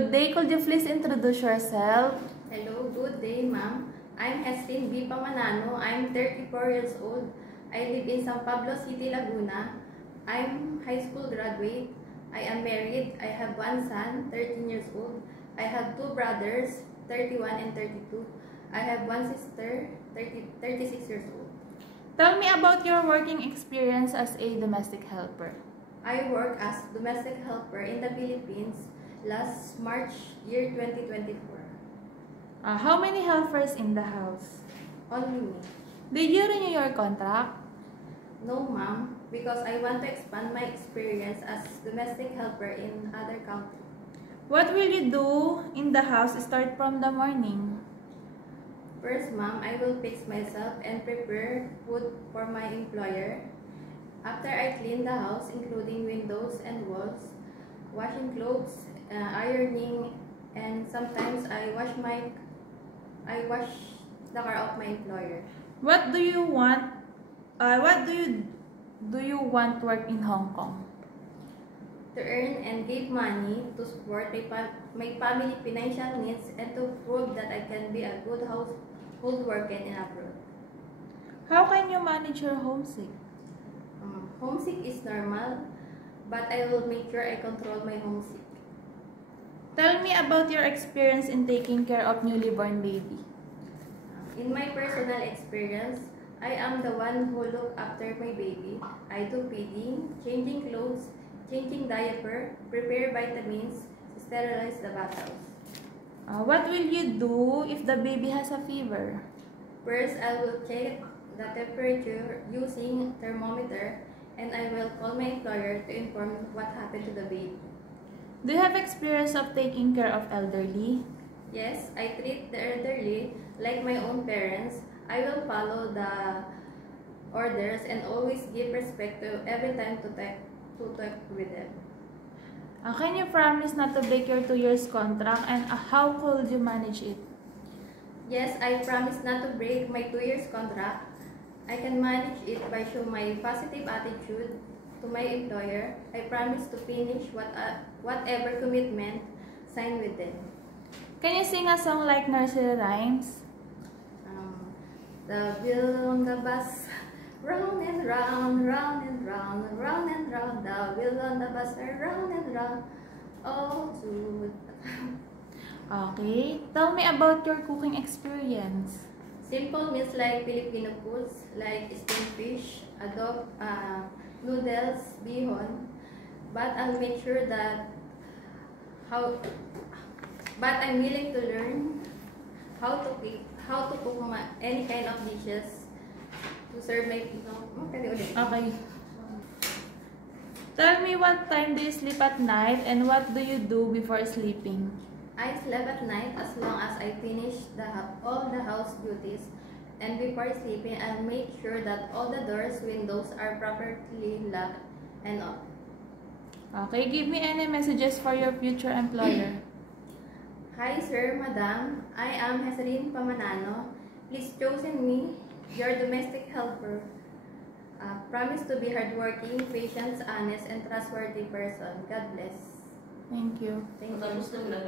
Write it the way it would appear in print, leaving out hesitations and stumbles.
Good day, could you please introduce yourself? Hello, good day, ma'am. I'm Heslin B. Pamanano. I'm 34 years old. I live in San Pablo City, Laguna. I'm high school graduate. I am married. I have one son, 13 years old. I have two brothers, 31 and 32. I have one sister, 36 years old. Tell me about your working experience as a domestic helper. I work as domestic helper in the Philippines last March year 2024. How many helpers in the house? Only me. Did you renew your contract? No, ma'am, because I want to expand my experience as domestic helper in other countries. What will you do in the house start from the morning? First, ma'am, I will fix myself and prepare food for my employer. After I clean the house, including windows and walls, washing clothes, ironing, and sometimes I wash the car of my employer. What do you want? Do you want work in Hong Kong? To earn and give money to support my family financial needs and to prove that I can be a good household worker in abroad. How can you manage your homesick? Homesick is normal, but I will make sure I control my homesick. Tell me about your experience in taking care of newly born baby. In my personal experience, I am the one who look after my baby. I do feeding, changing clothes, changing diaper, prepare vitamins, sterilize the bottles. What will you do if the baby has a fever? First, I will check the temperature using thermometer, and I will call my employer to inform what happened to the baby. Do you have experience of taking care of elderly? Yes, I treat the elderly like my own parents. I will follow the orders and always give respect to every time to talk with them. Can you promise not to break your 2 years contract, and how could you manage it? Yes, I promise not to break my 2 years contract. I can manage it by showing my positive attitude to my employer. I promise to finish whatever commitment signed with them. Can you sing a song like nursery rhymes? The wheel on the bus, round and round, round and round, round and round. The wheel on the bus, round and round, all to. Okay. Tell me about your cooking experience. Simple meals like Filipino foods, like steamed fish, adobo, noodles, bihon. But I'll make sure that But I'm willing to learn how to cook any kind of dishes to serve my people. Okay. Tell me, what time do you sleep at night and what do you do before sleeping? I sleep at night as long as I finish all the house duties, and before sleeping, I'll make sure that all the doors, windows are properly locked and off. Okay, give me any messages for your future employer. Hi sir, madam. I am Heslin Pamanano. Please chosen me, your domestic helper. Promise to be hardworking, patient, honest, and trustworthy person. God bless. Thank you. Thank you.